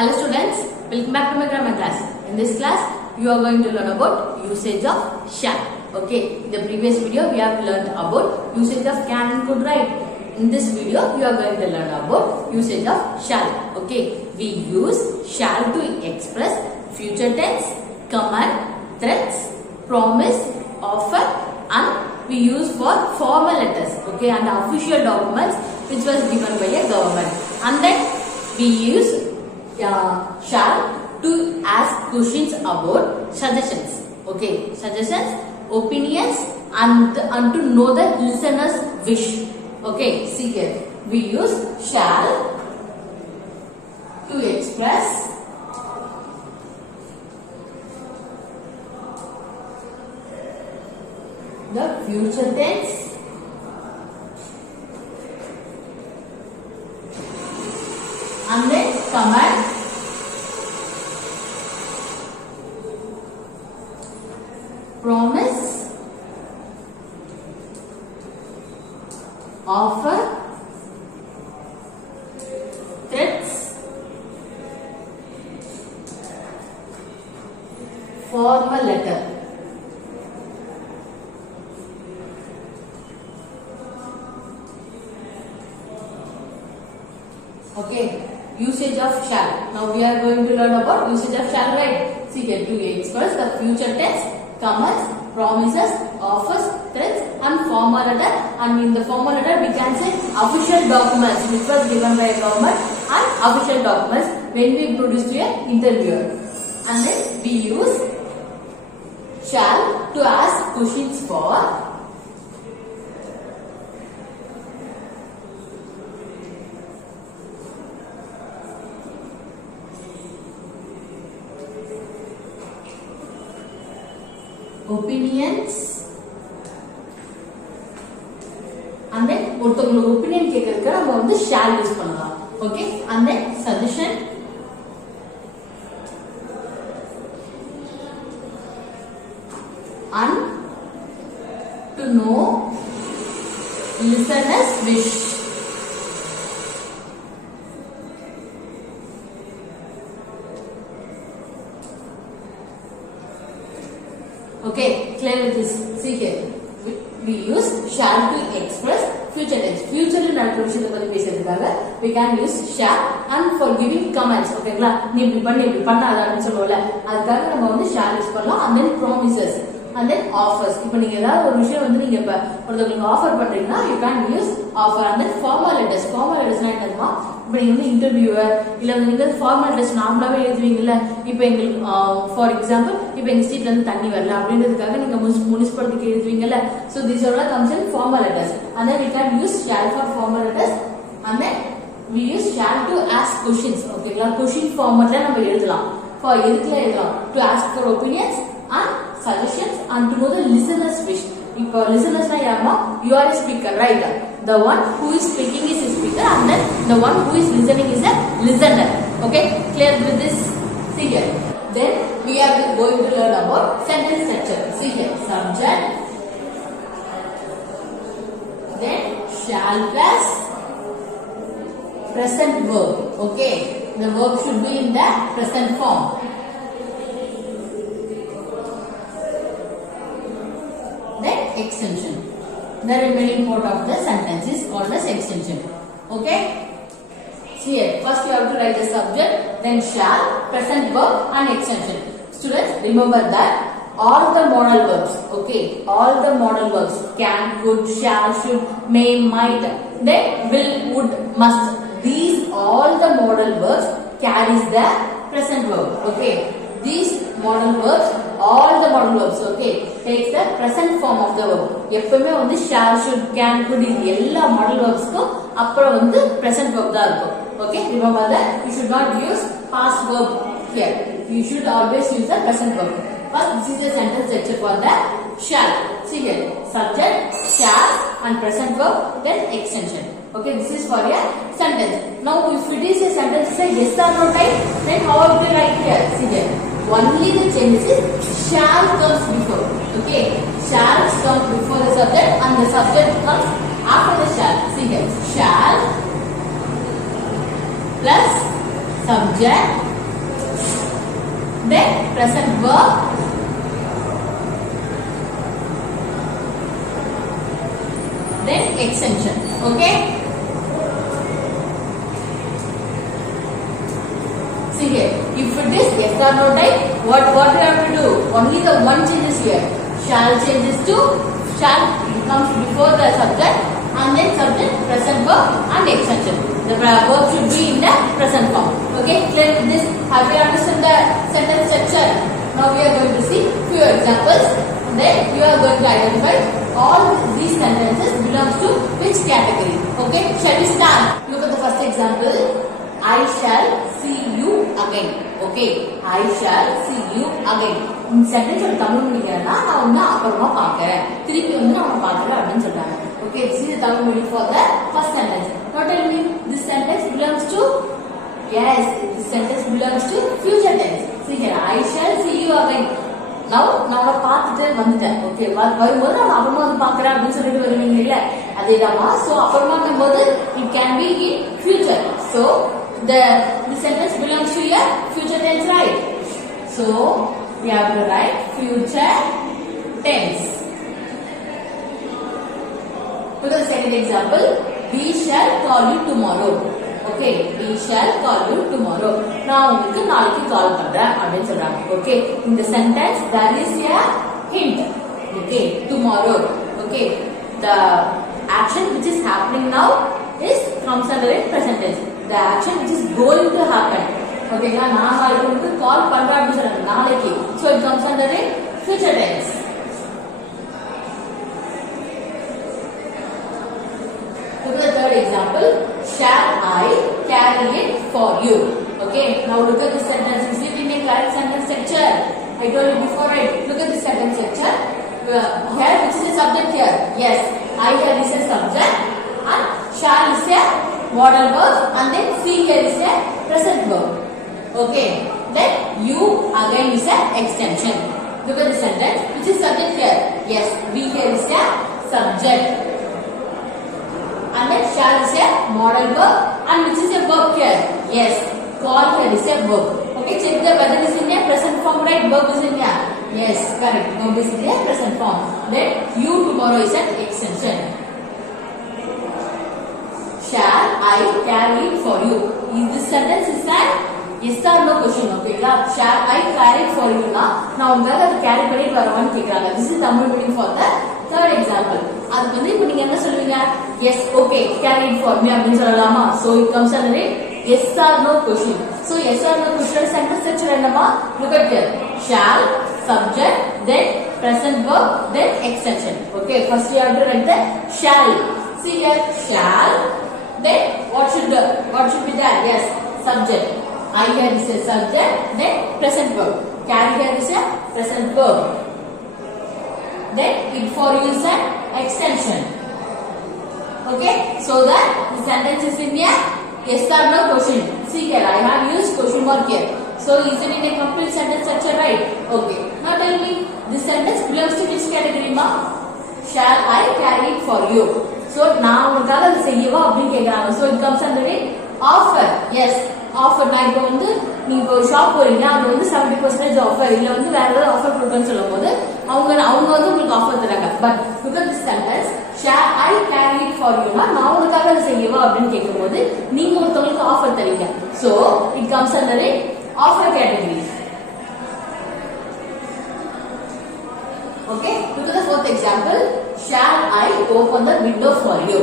Hello students, welcome back to my grammar class. In this class, you are going to learn about usage of shall. Okay, in the previous video we have learned about usage of can and could, right? In this video, you are going to learn about usage of shall. Okay, we use shall to express future tense, command, threats, promise, offer, and we use for formal letters. Okay, and official documents which was given by a government. And then we use shall to ask questions about suggestions. Okay, suggestions, opinions, and to know the listener's wish. Okay, see here. We use shall to express the future tense and then command, promise, offer, threats, formal letter. Okay, usage of shall. Now we are going to learn about usage of shall, right? See here, to express the future tense, commands, promises, offers, threats, and formal letter. And in the formal letter, we can say official documents which was given by a government and official documents when we produce to an interviewer. And then we use shall to ask questions for opinions, and then ஒருத்தவங்களுக்கு opinion கேக்குறதுக்கு நம்ம வந்து shall use பண்ணலாம். Okay, and then suggestion, and to know listener's wish. Okay, clear with this? See here, we use shall to express future tense. Future in நடக்கிற விஷயத்தை பத்தி பேசுறதுக்காக we can use shall, and for giving commands. ஓகேங்களா, நீ இப்படி பண்ணு இப்படி பண்ணாதான்னு சொல்லுவோம்ல, அதுக்காக நம்ம வந்து shall யூஸ் பண்ணலாம். And then promises, and then offers. இப்போ நீங்க ஏதாவது ஒரு விஷயம் வந்து நீங்க இப்ப ஒருத்தவங்களுக்கு ஆஃபர் பண்றீங்கன்னா you can use offer. And then formal letters. Formal letters என்னதுமா, இப்போ நீங்க வந்து இன்டர்வியூவர் இல்ல நீங்க ஃபார்மல் லெட்டர்ஸ் நார்மலாவே எழுதுவீங்கல்ல. இப்போ எங்களுக்கு ஃபார் எக்ஸாம்பிள் இப்போ எங்க ஸ்ட்ரீட்ல இருந்து தண்ணி வரல அப்படின்றதுக்காக நீங்க முனிசிபாலிட்டிக்கு எழுதுவீங்கல்ல. So these are all comes in formal letters. And then we can use shall for formal letters. And then we use shall to ask questions. ஓகேங்களா, question formatல நம்ம எழுதலாம். For எதுக்குல எழுதலாம், to ask for opinions and suggestions and to know the listener's wish. இப்போ listeners யாருன்னா, you are a speaker, right? The one who is speaking is a speaker, and then the one who is listening is a listener. Okay, clear with this? See here. Then we are going to learn about sentence structure. See here, subject, then shall plus present verb. Okay, the verb should be in the present form. Then extension. The remaining part of the sentence is called as extension. Okay. See here. First you have to write the subject, then shall, present verb, and extension. Students, remember that all the modal verbs. Okay. All the modal verbs: can, could, shall, should, may, might, then will, would, must. These all the modal verbs carries the present verb. Okay. These modal verbs, all the modal verbs, okay, takes the present form of the verb. எப்பவுமே வந்து shall, should, can, could இது எல்லா modal verbsக்கும் அப்புறம் வந்து present verb தான் இருக்கும். Okay, remember that you should not use past verb here. You should always use the present verb. First, this is the sentence structure for the shall. See here, subject, shall, and present verb, then extension. Okay, this is for a sentence. Now, if it is a sentence, say yes or no type, then how would we write here? See here. Only the change is shall comes before. Okay, shall comes before the subject and the subject comes after the shall. See here, shall plus subject then present verb, then extension. Okay. See here, if it is yes or no type, what you have to do? Only the one changes here. Shall changes to shall comes before the subject, and then subject, present verb and extension. The verb should be in the present form. Okay, clear with this? Have you understood the sentence structure? Now we are going to see few examples. Then you are going to identify all these sentences belongs to which category. Okay, shall we start? Look at the first example. I shall see you again. Okay, I shall see you again. In sentence of Tamil meaning na na unna apparama paakren. Thirupi vandu na avanga paakren appdin solranga. Okay, this is the Tamil meaning for the first sentence. Now tell me, this sentence belongs to, yes, this sentence belongs to future tense. See here, I shall see you again. Now நான் பார்த்துட்டு வந்துட்டேன். Okay, வரும்போது நான் அப்புறமா வந்து பார்க்கறேன் அப்படின்னு சொல்லிட்டு வருவீங்க இல்ல, அதேதாமா. சோ அப்புறமாங்கும்போது it can be in future. So the sentence belongs to a future tense, right? So we have to write future tense. Look at the second example. We shall call you tomorrow. Okay, we shall call you tomorrow. நான் உங்களுக்கு நாளைக்கு கால் பண்றேன் அப்படினு சொல்றாங்க. Okay, in the sentence there is a hint. Okay, tomorrow. Okay, the action which is happening now is comes under in present tense. The action which is going to happen. Okay, நான் நாளைக்கு உங்களுக்கு கால் பண்றேன் அப்படினு சொல்றாங்க, நாளைக்கு. So it comes under in future tense. Look at the third example. Shall I carry it for you? Okay, now look at this sentence. Is it in a correct sentence structure? I told you before, right? Look at this sentence structure. Here, which is the subject here? Yes, I here is a subject, and shall is a modal verb, and then see here is a present verb. Okay, then you again is a extension. Look at the sentence. Which is subject here? Yes, we here is a subject. And then shall is a modal verb, and which is a verb here? Yes, call here is a verb. Okay, check the whether it is in a present form, right? Verb is in a, yes, correct. Verb is in a present form. Then you tomorrow is an extension. Shall I carry it for you? This sentence is an yes or no question. Okay, shall I carry it for you? Na ungaga adu carry pannit varavanu kekranga. This is Tamil meaning for the third example. அதுக்கு வந்து இப்போ நீங்க என்ன சொல்லுவீங்க? Yes, okay, carry it for me அப்படினு சொல்லலாமா? So it comes under a yes or no question. So yes or no question sentence structure என்னமா? Look at here. Shall, subject, then present verb, then extension. Okay, first you have to write the shall. See here, shall, then what should be there? Yes, subject. I here is a subject, then present verb. Carry here is a present verb. Then it for you is an extension. Okay, so that the sentence is in a yes or no question. See here, I have used question mark here. So is it in a complete sentence structure, right? Okay, now tell me, this sentence belongs to which category, ma? Shall I carry it for you? So நான் உனக்காக அதை செய்யவா அப்படின்னு கேக்குறாங்க. So it comes under it offer. Yes, offer. நான் இப்போ வந்து நீங்க ஒரு ஷாப் போறீங்க, அங்க வந்து 70% ஆஃபர், இல்ல வந்து வேற ஏதாவது ஆஃபர் கொடுக்கணும்னு சொல்லும்போது அவங்க வந்து உங்களுக்கு ஆஃபர் தராங்க. But look at this sentence. Shall I carry it for you? நான் உனக்காக அதை செய்யவா அப்படின்னு கேட்கும்போது நீங்க ஒருத்தவங்களுக்கு ஆஃபர் தரீங்க. So it comes under it offer category. Okay, look at the fourth example. Shall I open the window for you?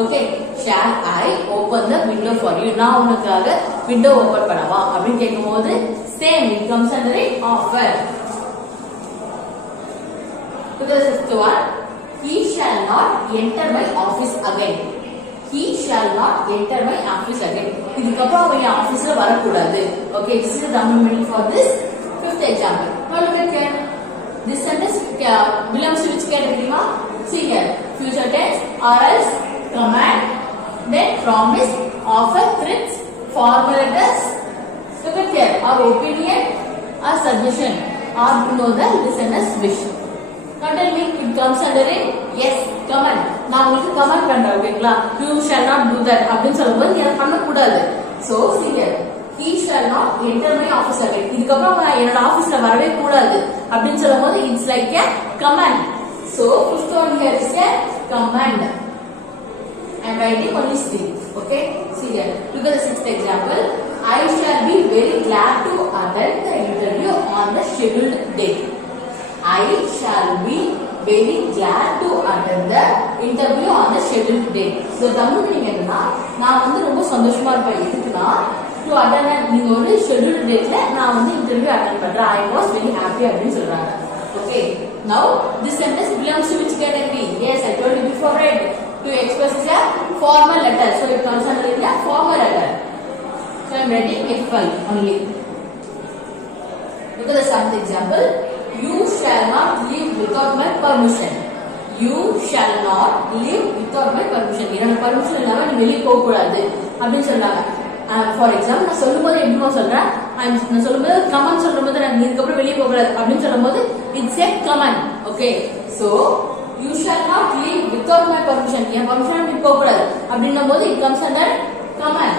Okay, shall I open the window for you? நான் உனக்காக window open பண்ணவா அப்படின்னு கேட்கும்போது same, it comes under it offer. Look at the fifth one. He shall not enter my office again. He shall not enter my office again. இதுக்கப்புறம் அவன் என் ஆபீஸ்ல வரக்கூடாது. Okay, this is the Tamil meaning for this fifth example. Now look at here. This sentence belongs to which category, ma? See here, future tense, or else, command, then promise, offer, threats, formal letters. Look at here, or opinion, or suggestion, or to know the listener's wish. Now tell me, it comes under it, yes, command. நான் உங்களுக்கு comment பண்றேன், ஓகேங்களா? You shall not do that அப்படின்னு சொல்லும்போது நீ அதை பண்ணக்கூடாது. So see here, he shall not enter my office again. இதுக்கப்புறம் என்னோட ஆபீஸ்ல வரவே கூடாது அப்படின்னு சொல்லும்போது it's like a command. So first one here is a command. I am writing only three. Okay, see here. Look at the sixth example. I shall be very glad to attend the interview on the scheduled date. I shall be very glad to attend the interview on the scheduled date. So Tamil meaning என்னன்னா நான் வந்து ரொம்ப சந்தோஷமா இருப்பேன். எதுக்குன்னா to attend நீங்க ஒரு scheduled dateல நான் வந்து interview attend பண்றேன். I was very happy அப்படின்னு சொல்றாங்க. Okay, now this sentence belongs to which category? Yes, I told you before, right? To express is a formal letter, so it comes under a formal letter. So I am writing F12 only. Look at the seventh example. You shall not leave without my permission. You shall not leave without my permission. என்னோட permission இல்லாம நீ வெளிய போக கூடாது அப்படினு சொல்றாங்க. For example நான் சொல்லும்போது எப்படிமா சொல்றேன், நான் சொல்லும்போது கமாண்ட் சொல்லும்போது நான் இதுக்கு அப்புறம் வெளிய போக கூடாது அப்படினு சொல்லும்போது it's a command. Okay, so you shall not leave without my permission. N permission நீ போக கூடாது அப்படின்னும்போது it comes under command.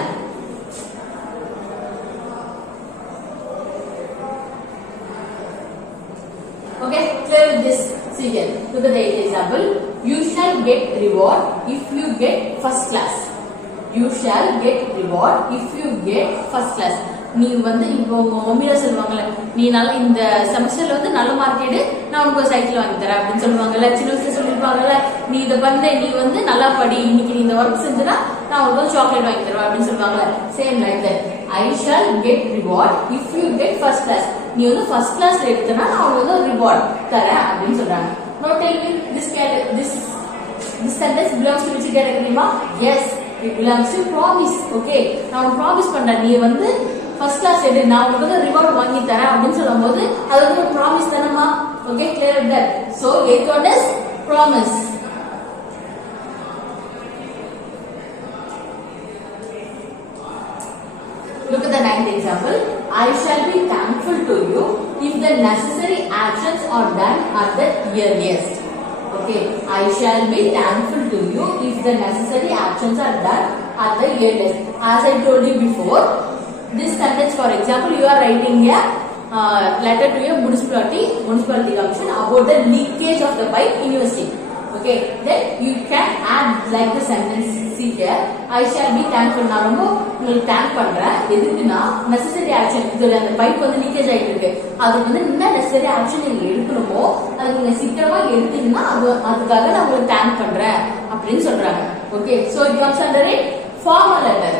Okay, clear with this. See here. Look at the eighth example. You shall get reward if you get first class. You shall get reward if you get first class. நீ வந்து இப்போ உங்க மம்மியா சொல்லுவாங்கல்ல, நீ நல்ல இந்த செமஸ்டர்ல வந்து நல்ல மார்க் எடு, நான் உனக்கு ஒரு சைக்கிள் வாங்கி தரேன் அப்படின்னு சொல்லுவாங்கல்ல. சின்ன வயசுல சொல்லிருப்பாங்கல்ல, நீ இதை பண்ற, நீ வந்து நல்லா படி, இன்னைக்கு நீ இந்த ஒர்க் செஞ்சனா நான் உனக்கு ஒரு சாக்லேட் வாங்கி தருவேன் அப்படின்னு சொல்லுவாங்கல்ல. Same like that. I shall get reward if you get first class. நீ வந்து ஃபர்ஸ்ட் கிளாஸ்ல எடுத்தனா நான் உனக்கு வந்து ஒரு ரிவார்ட் தரேன் அப்படின்னு சொல்றாங்க. Now tell me this sentence belongs to which category ma? Yes, it belongs to promise. Okay, நான் ப்ராமிஸ் பண்றேன், நீ வந்து ஃபர்ஸ்ட் கிளாஸ் எடு, நான் உனக்கு வந்து ரிவார்ட் வாங்கி தரேன் அப்படின்னு சொல்லும்போது அது வந்து ஒரு promise தானேமா. Okay, clear with that. So eighth one is promise. Look at the ninth example. I shall be thankful to you if the necessary actions are done at the earliest. Okay, I shall be thankful to you if the necessary actions are done at the earliest. As I told you before, this sentence, for example, you are writing a letter to a municipality commission about the leakage of the pipe in your city. Okay, then you can add like the sentence. See here, I shall be thankful. நான் ரொம்ப உங்களுக்கு thank பண்றேன். எதுக்குன்னா necessary action, இதுல அந்த pipe வந்து leakage ஆயிட்டு இருக்கு, அதுக்கு வந்து என்ன நெசசரி ஆக்ஷன் நீங்க எடுக்கணுமோ அது நீங்க சீக்கிரமா எடுத்தீங்கன்னா அதுக்காக நான் உங்களுக்கு தேங்க் பண்றேன் அப்படின்னு சொல்றாங்க. Okay, so it comes under a formal letter.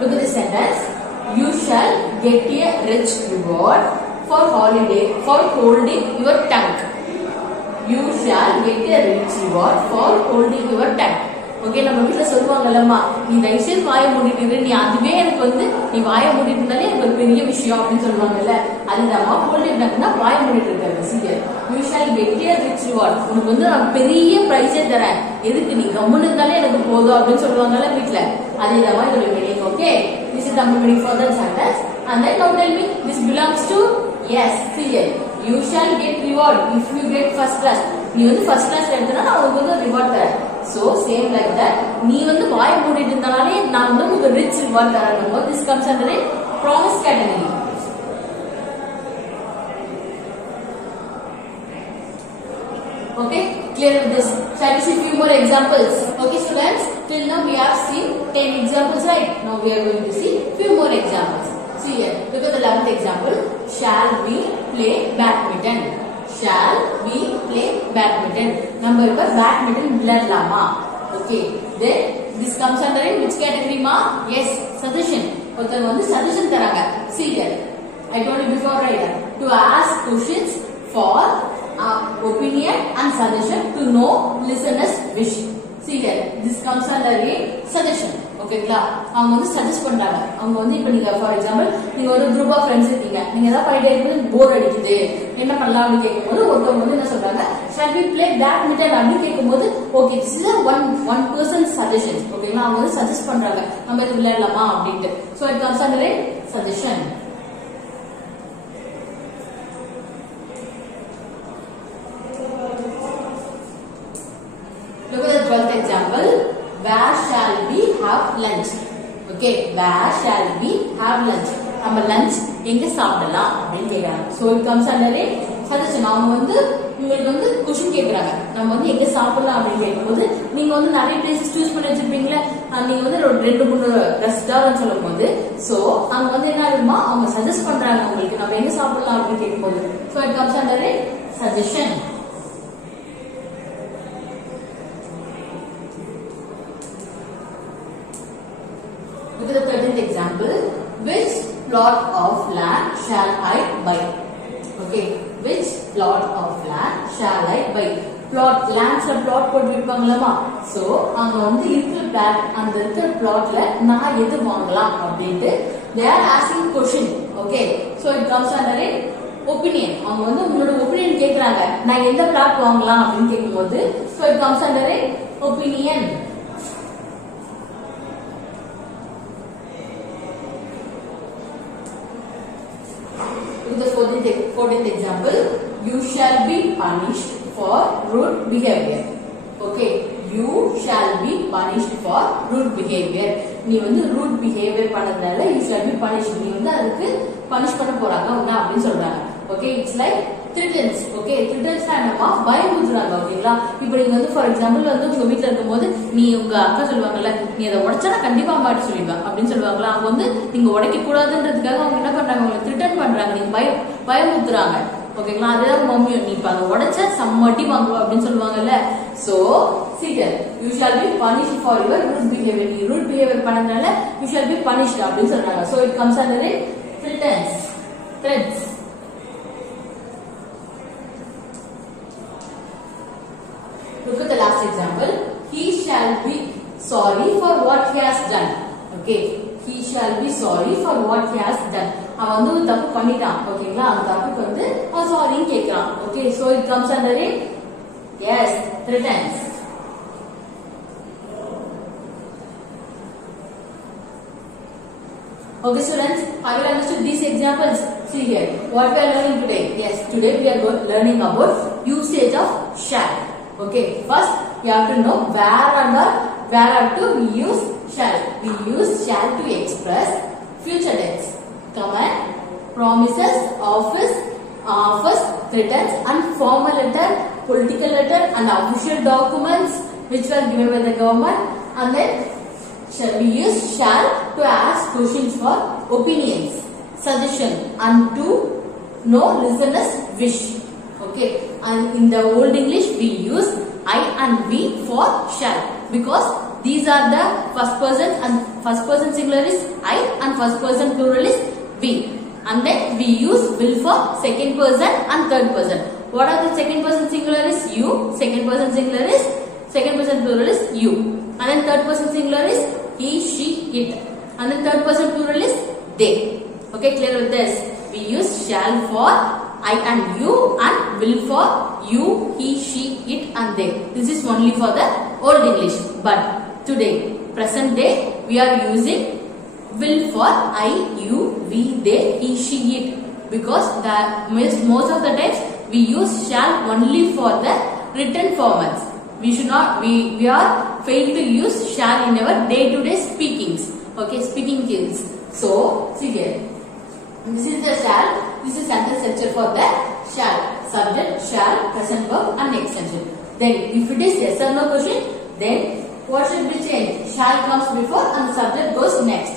Look at this sentence. You shall get a rich reward for holding your tongue. You shall get a rich reward for holding your tongue. Okay, நம்ம வீட்ல சொல்லுவாங்கல்லம்மா, நீ தயவுசெய்து வாயை மூடிட்டு இரு, நீ அதுவே எனக்கு வந்து நீ வாயை மூடிட்டு இருந்தாலே எனக்கு ஒரு பெரிய விஷயம் அப்படின்னு சொல்லுவாங்கல்ல. அதுதான்மா ஹோல்டிங் டங்க்னா வாயை மூடிட்டு இருக்காரு. Serious. You shall get a rich reward. உனக்கு வந்து நான் பெரிய பிரைஸே தரேன், எதுக்கு நீ கம்முன்னு இருந்தாலே எனக்கு போதும் அப்படின்னு சொல்லுவாங்கல்ல வீட்ல. அதேதான்மா இதோட meaning. Okay, this is the meaning for that sentence. And then now tell me, this belongs to, yes, serial. You shall get reward if you get first class. நீ வந்து ஃபர்ஸ்ட் கிளாஸ் எடுத்தனா நான் உனக்கு வந்து ரிவார்ட் தரேன். So same like that, நீ வந்து வாயை மூடிட்டு இருந்தாலே நான் வந்து உங்களுக்கு ரிச் ரிவார்ட் தரேன். This comes under a promise category. Okay, clear with this. Shall we see few more examples? Okay students, till now we have seen 10 examples, right? Now we are going to see few more examples. See here, look at the 11th example. Shall we play badminton? Shall we play badminton? Number one, badminton விளையாடலாமா? Okay, then this comes under which category ma? Yes, suggestion. ஒருத்தங்க வந்து suggestion தராங்க. See here, I told you before, right? To ask questions for opinion and suggestion to know listeners' wish. See here, this comes under a suggestion. ஓகேங்களா, அவங்க வந்து suggest பண்றாங்க. அவங்க வந்து இப்போ நீங்க ஃபார் எக்ஸாம்பிள் நீங்க ஒரு குரூப் ஆஃப் ஃப்ரெண்ட்ஸ் இருக்கீங்க, நீங்க ஏதாவது பண்ணிட்டே இருக்கும்போது போர் அடிக்குது, என்ன பண்ணலாம் அப்படின்னு கேட்கும்போது ஒருத்தவங்க வந்து என்ன சொல்றாங்க, shall we play badminton அப்படின்னு கேட்கும்போது okay, this is a one person suggestion. ஓகேங்களா, அவங்க வந்து சஜஸ்ட் பண்றாங்க நம்ம இது விளையாடலாமா அப்படின்ட்டு. So it comes under a suggestion. have lunch? Okay, where shall we have lunch? நம்ம lunch எங்க சாப்பிடலாம் அப்படினு கேக்குறாங்க. So it comes under a suggestion. அவங்க வந்து உங்களுக்கு வந்து क्वेश्चन கேக்குறாங்க. நம்ம வந்து எங்க சாப்பிடலாம் அப்படினு கேக்கும்போது நீங்க வந்து நிறைய பிளேसेस चूஸ் பண்ணி வச்சிருப்பீங்களா? நீங்க வந்து ரெண்டு மூணு ரெஸ்டாரன்ட் சொல்லும்போது சோ அவங்க வந்து என்ன ஆகுமா அவங்க சஜஸ்ட் பண்றாங்க உங்களுக்கு நம்ம எங்க சாப்பிடலாம் அப்படினு கேக்கும்போது. So it comes under a suggestion. Look at the 13th example. Which plot of land shall I buy? Okay, which plot of land shall I buy? Plot lands la plot போட்டு விப்பாங்களமா. So அங்க வந்து இருக்கிற plot அந்த இருக்கிற plotல நான் எது வாங்கலாம் அப்படினு they are asking question. Okay, so it comes under a opinion. அவங்க வந்து உங்களோட opinion கேக்குறாங்க. நான் எந்த plot வாங்கலாம் அப்படினு கேக்கும்போது so it comes under a opinion. The 14th example, you shall be punished for rude behavior. Okay, you shall be punished for rude behavior. நீ வந்து rude behavior பண்ணதுனால you shall be punished. நீ வந்து அதுக்கு punish பண்ண போறாங்க உன்ன அப்படி சொல்றாங்க. Okay, it's like threatens. Okay, threatens என்னமா பயமுறுத்துறாங்க. ஓகேங்களா? இப்போ நீங்க வந்து ஃபார் எக்ஸாம்பிள் வந்து உங்க வீட்ல இருக்கும்போது நீ உங்க அக்கா சொல்வாங்கல நீ அதை உடைச்சா நான் கண்டிப்பா மாட்டி சொல்லுவா அப்படினு சொல்வாங்களா அவங்க வந்து நீங்க உடைக்க கூடாதுன்றதுக்காக அவங்க என்ன பண்றாங்க உங்களுக்கு த்ரெட்டன் பண்றாங்க நீங்க பயமுறுத்துறாங்க. ஓகேங்களா? அதுதான் மம்மியும் நீ இப்ப அதை உடைச்சா சம்மட்டி வாங்குவா அப்படின்னு சொல்லுவாங்கல்ல. So see here, you shall be punished for your rude behavior. நீ rude behavior பண்ணதுனால you shall be punished அப்படின்னு சொல்றாங்க. So it comes under a threats. Threats. Look at the last example. He shall be sorry for what he has done. Okay, he shall be sorry for what he has done. அவன் வந்து ஒரு தப்பு பண்ணிட்டான். ஓகேங்களா? அந்த தப்புக்கு வந்து அவன் சாரின்னு கேக்குறான். Okay, so it comes under a yes, threatens. Okay students, have you understood these examples? See here, what we are learning today? Yes, today we are learning about usage of shall. Okay, first you have to know where to use shall. We use shall to express future tense. Command, promises, office, threatens, and formal letter, political letter, and official documents which were given by the government. And then we use shall to ask questions for opinions, suggestion, and to know listeners' wish. Okay, and in the Old English we use I and we for shall because these are the first person and first person singular is I and first person plural is we. And then we use will for second person and third person. What are the second person singular is you, second person singular is second person plural is you, and then third person singular is he, she, it, and then third person plural is they. Okay, clear with this? We use shall for I and you and will for you, he, she, it, and they. This is only for the Old English. But today, present day, we are using will for I, you, we, they, he, she, it. Because most of the times we use shall only for the written formats. We should not. We are failed to use shall in our day-to-day speakings. Okay, speaking skills. So see here. This is the shall. This is sentence structure for the shall. Subject, shall, present verb, and extension. Then, if it is yes or no question, then what should be changed? Shall comes before and subject goes next.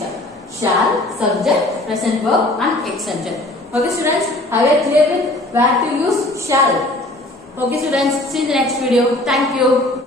Shall, subject, present verb, and extension. Okay, students, are you clear with where to use shall? Okay, students, see you in the next video. Thank you.